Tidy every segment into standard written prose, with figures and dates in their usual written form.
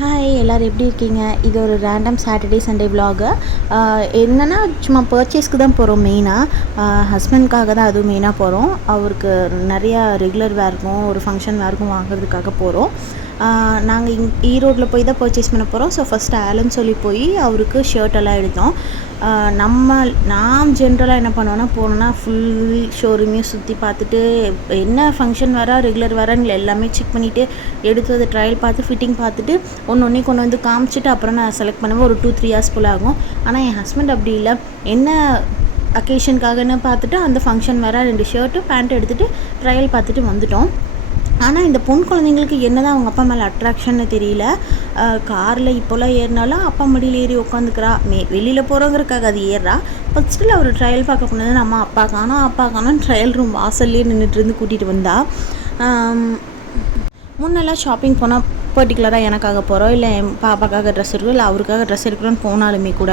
Hi எல்லோரும் எப்படி இருக்கீங்க? இது ஒரு ரேண்டம் சாட்டர்டே சண்டே விலாகு. என்னென்னா சும்மா பர்ச்சேஸ்க்கு தான் போகிறோம். மெயினாக ஹஸ்பண்ட்காக தான் அதுவும் மெயினாக போகிறோம். அவருக்கு நிறையா ரெகுலர் வேர்க்கும் ஒரு ஃபங்க்ஷன் வேர்க்கும் வாங்குறதுக்காக போகிறோம். நாங்கள் ஈரோட்டில் போய் தான் பர்ச்சேஸ் பண்ண போகிறோம். ஸோ ஃபஸ்ட்டு ஆலன்னு சொல்லி போய் அவருக்கு ஷர்ட்டெல்லாம் எடுத்தோம். நான் ஜென்ரலாக என்ன பண்ணுவேன்னா, போனோன்னா ஃபுல் ஷோரூமையும் சுற்றி பார்த்துட்டு என்ன ஃபங்க்ஷன் வேறா ரெகுலர் வேறான்னு எல்லாமே செக் பண்ணிவிட்டு எடுத்து அதை ட்ரையல் பார்த்து ஃபிட்டிங் பார்த்துட்டு ஒன்று கொண்டு வந்து காமிச்சிட்டு அப்புறம் நான் செலக்ட் பண்ணுவேன். ஒரு 2-3 ஹவர்ஸ் போல் ஆகும். ஆனால் என் ஹஸ்பண்ட் அப்படி இல்லை. என்ன அக்கேஷனுக்காகன்னு பார்த்துட்டு அந்த ஃபங்க்ஷன் வேறு 2 ஷர்ட்டு பேண்ட் எடுத்துகிட்டு ட்ரையல் பார்த்துட்டு வந்துட்டோம். ஆனால் இந்த பொன் குழந்தைங்களுக்கு என்ன தான் அவங்க அப்பா மேலே அட்ராக்ஷன்னு தெரியல. காரில் இப்போல்லாம் ஏறினாலும் அப்பா மடியில் ஏறி உட்காந்துக்கிறா. வெளியில் போகிறோங்கிறக்காக அது ஏறுறா. பட் ஸ்டில் அவர் ட்ரையல் பார்க்க போனது நம்ம அப்பா காணோம் ட்ரையல் ரூம் வாசல்லே நின்றுட்டு இருந்து கூட்டிகிட்டு வந்தா. முன்னெல்லாம் ஷாப்பிங் போனால் பர்டிகுலராக எனக்காக போகிறோம், இல்லை என் பாப்பாக்காக ட்ரெஸ் எடுக்கிறோம், இல்லை அவருக்காக ட்ரெஸ் எடுக்கிறோன்னு போனாலுமே கூட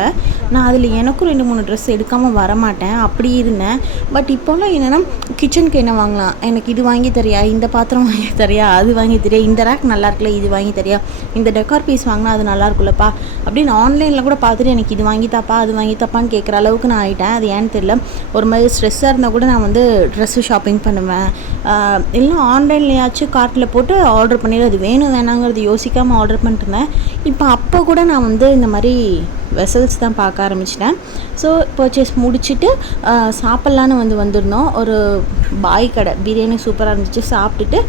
நான் அதில் எனக்கும் 2-3 ட்ரெஸ் எடுக்காமல் வரமாட்டேன். அப்படி இருந்தேன். பட் இப்போலாம் என்னென்னா, கிச்சனுக்கு என்ன வாங்கலாம், எனக்கு இது வாங்கி தரியா, இந்த பாத்திரம் வாங்கி தரியா, அது வாங்கி தரியா, இந்த ரேக் நல்லா இருக்குல்ல, இது வாங்கி தரியா, இந்த டெக்கார் பீஸ் வாங்கினா அது நல்லா இருக்குல்லப்பா அப்படின்னு ஆன்லைனில் கூட பார்த்துட்டு எனக்கு இது வாங்கி தாப்பா அது வாங்கி தாப்பான்னு கேட்குற அளவுக்கு நான் ஆகிட்டேன். அது ஏன்னு தெரியல. ஒரு மாதிரி ஸ்ட்ரெஸ்ஸாக இருந்தால் கூட நான் ட்ரெஸ்ஸு ஷாப்பிங் பண்ணுவேன். இல்லை ஆன்லைன்லையாச்சும் கார்ட்டில் போட்டு ஆர்டர் பண்ணிடு, அது வேணும் வேணாங்கிறது யோசிக்காமல் ஆர்டர் பண்ணிட்டுருந்தேன். அப்போ கூட நான் இந்த மாதிரி வெசல்ஸ் தான் பார்க்க ஆரம்பிச்சிட்டேன். ஸோ பர்ச்சேஸ் முடிச்சுட்டு சாப்பிட்லான்னு வந்திருந்தோம். ஒரு பாய் கடை பிரியாணி சூப்பராக இருந்துச்சு. சாப்பிட்டுட்டு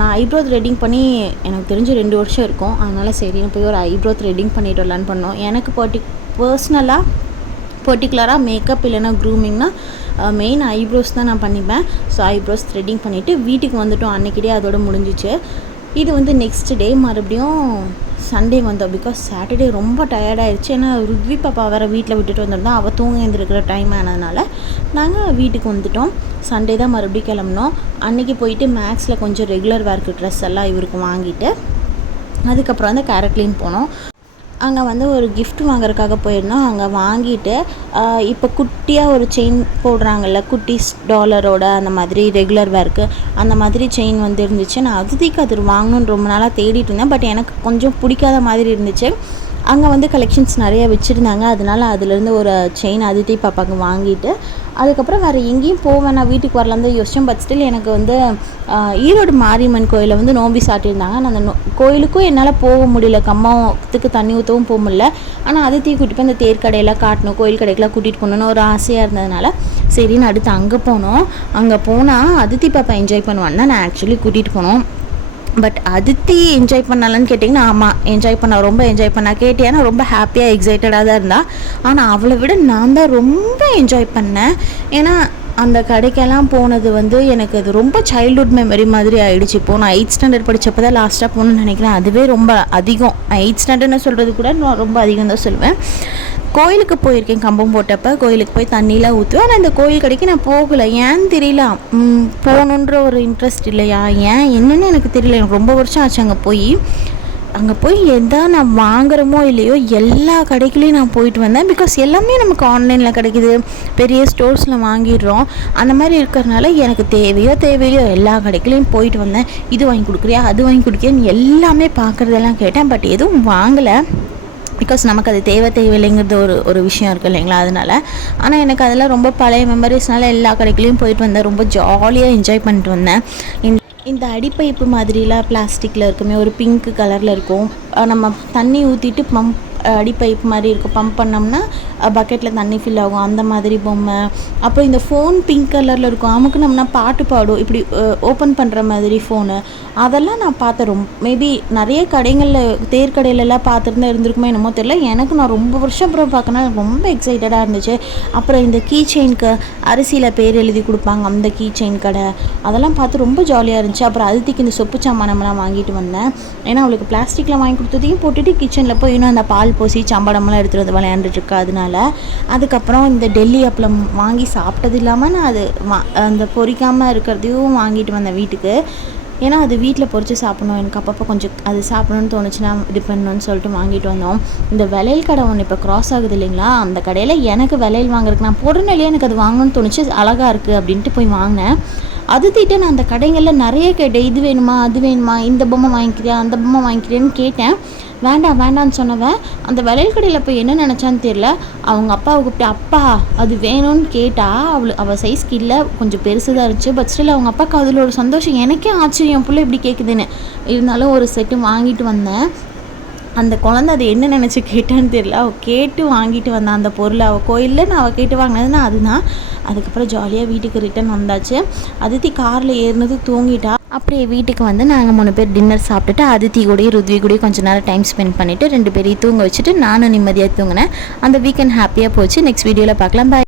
நான் ஐப்ரோ த்ரெட்டிங் பண்ணி எனக்கு தெரிஞ்சு 2 வருஷம் இருக்கும். அதனால் சரின்னு போய் ஒரு ஐப்ரோ த்ரெட்டிங் பண்ணிட்டு வரலான்னு பண்ணோம். எனக்கு பர்டிகுலராக மேக்கப் இல்லைன்னா க்ரூமிங்னா மெயின் ஐப்ரோஸ் தான் நான் பண்ணிப்பேன். ஸோ ஐப்ரோஸ் த்ரெட்டிங் பண்ணிவிட்டு வீட்டுக்கு வந்துவிட்டோம். அன்றைக்கிட்டே அதோட முடிஞ்சிச்சு. இது நெக்ஸ்ட் டே மறுபடியும் சண்டே வந்தோம். பிகாஸ் சாட்டர்டே ரொம்ப டயர்டாகிடுச்சு. ஏன்னா ருத்வி பாப்பா வேறு வீட்டில் விட்டுட்டு வந்திருந்தோம். அவள் தூங்க எழுந்திருக்கிற டைம் ஆனதுனால நாங்கள் வீட்டுக்கு வந்துவிட்டோம். சண்டே தான் மறுபடியும் கிளம்புனோம். அன்றைக்கி போயிட்டு மேக்ஸில் கொஞ்சம் ரெகுலர் வேர்க்கு ட்ரெஸ் எல்லாம் இவருக்கு வாங்கிட்டு அதுக்கப்புறம் கேரட்லேயும் போனோம். அங்கே ஒரு கிஃப்ட் வாங்குறதுக்காக போயிருந்தோம். அங்கே வாங்கிட்டு இப்போ குட்டியாக ஒரு செயின் போடுறாங்கல்ல, குட்டிஸ் டாலரோட அந்த மாதிரி ரெகுலர் வேர்க்கு அந்த மாதிரி செயின் இருந்துச்சு. நான் அதிதிக்கு அது வாங்கணுன்னு ரொம்ப நாளாக தேடிட்டு இருந்தேன். பட் எனக்கு கொஞ்சம் பிடிக்காத மாதிரி இருந்துச்சு. அங்கே கலெக்ஷன்ஸ் நிறைய வச்சுருந்தாங்க. அதனால அதுலேருந்து ஒரு செயின் அதிதி பாப்பாவுக்கு வாங்கிட்டு அதுக்கப்புறம் வேறு எங்கேயும் போவேன், நான் வீட்டுக்கு வரலாம் தான் யோசித்தேன். பட் ஸ்டில் எனக்கு ஈரோடு மாரியம்மன் கோயிலில் நோம்பி சாட்டியிருந்தாங்க. நான் அந்த கோயிலுக்கும் என்னால் போக முடியல, கம்மாவத்துக்கு தண்ணி ஊற்றவும் போக முடியல. ஆனால் அதித்தியை கூட்டிகிட்டு போய் அந்த தேர் கடையெல்லாம் காட்டணும், கோயில் கடைக்கெல்லாம் கூட்டிகிட்டு போகணுன்னு ஒரு ஆசையாக இருந்ததுனால சரின்னு அடுத்து அங்கே போனோம். அங்கே போனால் அதித்தி பாப்பா என்ஜாய் பண்ணுவான்னு தான் நான் ஆக்சுவலி கூட்டிகிட்டு போனோம். பட் அதித்தி என்ஜாய் பண்ணலான்னு கேட்டிங்கன்னா, ஆமாம் என்ஜாய் பண்ண ரொம்ப என்ஜாய் பண்ணா. கேட்டியானா ரொம்ப ஹாப்பியாக எக்ஸைட்டடாக தான் இருந்தால். ஆனால் அவளை விட நான் தான் ரொம்ப என்ஜாய் பண்ணேன். ஏன்னா அந்த கடைக்கெல்லாம் போனது எனக்கு அது ரொம்ப சைல்ட்ஹுட் மெமரி மாதிரி ஆகிடுச்சு. இப்போது நான் 8th ஸ்டாண்டர்ட் படித்தப்போ தான் லாஸ்ட்டாக போகணுன்னு நினைக்கிறேன். அதுவே ரொம்ப அதிகம். 8th ஸ்டாண்டர்ட்னு சொல்கிறது கூட நான் ரொம்ப அதிகம் தான் சொல்லுவேன். கோயிலுக்கு போயிருக்கேன். கம்பம் போட்டப்போ கோயிலுக்கு போய் தண்ணிலாம் ஊற்றுவேன். ஆனால் இந்த கோயில் கடைக்கு நான் போகலை. ஏன்னு தெரியல. போகணுன்ற ஒரு இன்ட்ரெஸ்ட் இல்லையா, ஏன் என்னென்னு எனக்கு தெரியல. எனக்கு ரொம்ப வருஷம் ஆச்சு அங்கே போய் எதா நான் வாங்குகிறோமோ இல்லையோ எல்லா கடைக்குலேயும் நான் போயிட்டு வந்தேன். பிகாஸ் எல்லாமே நமக்கு ஆன்லைனில் கிடைக்கிது, பெரிய ஸ்டோர்ஸில் வாங்கிடுறோம். அந்த மாதிரி இருக்கிறதுனால எனக்கு தேவையோ எல்லா கடைக்குலேயும் போயிட்டு வந்தேன். இது வாங்கி கொடுக்குறியா, அது வாங்கி கொடுக்குறியான்னு எல்லாமே பார்க்குறதெல்லாம் கேட்டேன். பட் எதுவும் வாங்கலை. பிகாஸ் நமக்கு அது தேவையில்லைங்கிறது ஒரு விஷயம் இருக்குது இல்லைங்களா, அதனால். ஆனால் எனக்கு அதெல்லாம் ரொம்ப பழைய மெமரிஸ்னால எல்லா கடைக்குலேயும் போயிட்டு வந்தேன். ரொம்ப ஜாலியாக என்ஜாய் பண்ணிட்டு வந்தேன். இந்த அடிப்பைப்பு மாதிரிலாம் பிளாஸ்டிக்கில் இருக்குமே, ஒரு பிங்க் கலரில் இருக்கும். நம்ம தண்ணி ஊற்றிட்டு அடிப்பைப் மாதிரி இருக்கும். பம்ப் பண்ணோம்னா பக்கெட்டில் தண்ணி ஃபில் ஆகும். அந்த மாதிரி பொம்மை. அப்புறம் இந்த ஃபோன் பிங்க் கலரில் இருக்கும். அமுக்குனோம்னா பாட்டு பாடும். இப்படி ஓப்பன் பண்ணுற மாதிரி ஃபோனு. அதெல்லாம் நான் பார்த்தேன். மேபி நிறைய கடைகளில் தேர் கடையிலலாம் பார்த்துருந்தா இருந்திருக்குமே என்னமோ தெரியல. நான் ரொம்ப வருஷம் அப்புறம் பார்க்கணும் ரொம்ப எக்ஸைட்டடாக இருந்துச்சு. அப்புறம் இந்த கீ செயினுக்கு அரிசியில் பேர் எழுதி கொடுப்பாங்க, அந்த கீ செயின் கடை, அதெல்லாம் பார்த்து ரொம்ப ஜாலியாக இருந்துச்சு. அப்புறம் அதித்திக்கு இந்த சொப்பு சாமானம்லாம் வாங்கிட்டு வந்தேன். ஏன்னா அவளுக்கு பிளாஸ்டிக்கில் வாங்கி கொடுத்ததையும் போட்டுட்டு கிச்சனில் போய் இன்னும் அந்த பால் பூசி சம்படம்லாம் எடுத்துகிட்டு வந்து விளையாண்டுட்டுருக்கா. அதனால அதுக்கப்புறம் இந்த டெல்லி அப்பளம் வாங்கி சாப்பிட்டது இல்லாமல் நான் அந்த பொரிக்காமல் இருக்கிறதையும் வாங்கிட்டு வந்தேன் வீட்டுக்கு. ஏன்னா அது வீட்டில் பொரித்து சாப்பிடணும். எனக்கு அப்பப்போ கொஞ்சம் அது சாப்பிடணும்னு தோணுச்சுன்னா இது பண்ணணும்னு சொல்லிட்டு வாங்கிட்டு வந்தோம். இந்த விலையில் கடை ஒன்று இப்போ க்ராஸ் ஆகுது இல்லைங்களா, அந்த கடையில் எனக்கு விலையில் வாங்குறதுக்கு நான் போடுறேன் இல்லையா, எனக்கு அது வாங்கணும்னு தோணுச்சு, அழகாக இருக்குது அப்படின்ட்டு போய் வாங்கினேன். அதித்திட்ட நான் அந்த கடைகளில் நிறைய கேட்டேன், இது வேணுமா அது வேணுமா, இந்த பொம்மை வாங்கிக்கிறியா அந்த பொம்மை வாங்கிக்கிறேன்னு கேட்டேன். வேண்டாம் வேண்டான்னு சொன்னவன் அந்த வளையல் கடையில் போய் என்ன நினச்சான்னு தெரியல, அவங்க அப்பாவை கூப்பிட்டு அப்பா அது வேணும்னு கேட்டால் அவள் சைஸ்க்கு இல்லை, கொஞ்சம் பெருசு தான் இருந்துச்சு. பட் ஸ்டில் அவங்க அப்பாவுக்கு அதில் ஒரு சந்தோஷம். எனக்கே ஆச்சரியம் பிள்ளை இப்படி கேட்குதுன்னு. இருந்தாலும் ஒரு செட்டு வாங்கிட்டு வந்தேன். அந்த குழந்தை அது என்ன நினச்சி கேட்டான்னு தெரியல, அவள் கேட்டு வாங்கிட்டு வந்தான் அந்த பொருளை. அவள் கோயிலில் நான் அவள் கேட்டு வாங்கினதுன்னா அதுதான். அதுக்கப்புறம் ஜாலியாக வீட்டுக்கு ரிட்டன் வந்தாச்சு. அதித்தி காரில் ஏறினது தூங்கிட்டா. அப்படியே வீட்டுக்கு வந்து நாங்கள் 3 பேர் டின்னர் சாப்பிட்டுட்டு அதித்தி கூடயும் ருத்வி கூடயும் கொஞ்சம் நேரம் டைம் ஸ்பெண்ட் பண்ணிவிட்டு 2 பேரையும் தூங்க வச்சுட்டு நானும் நிம்மதியாக தூங்கினேன். அந்த வீக்கெண்ட் ஹாப்பியாக போச்சு. நெக்ஸ்ட் வீடியோவில் பார்க்கலாம். பாய்.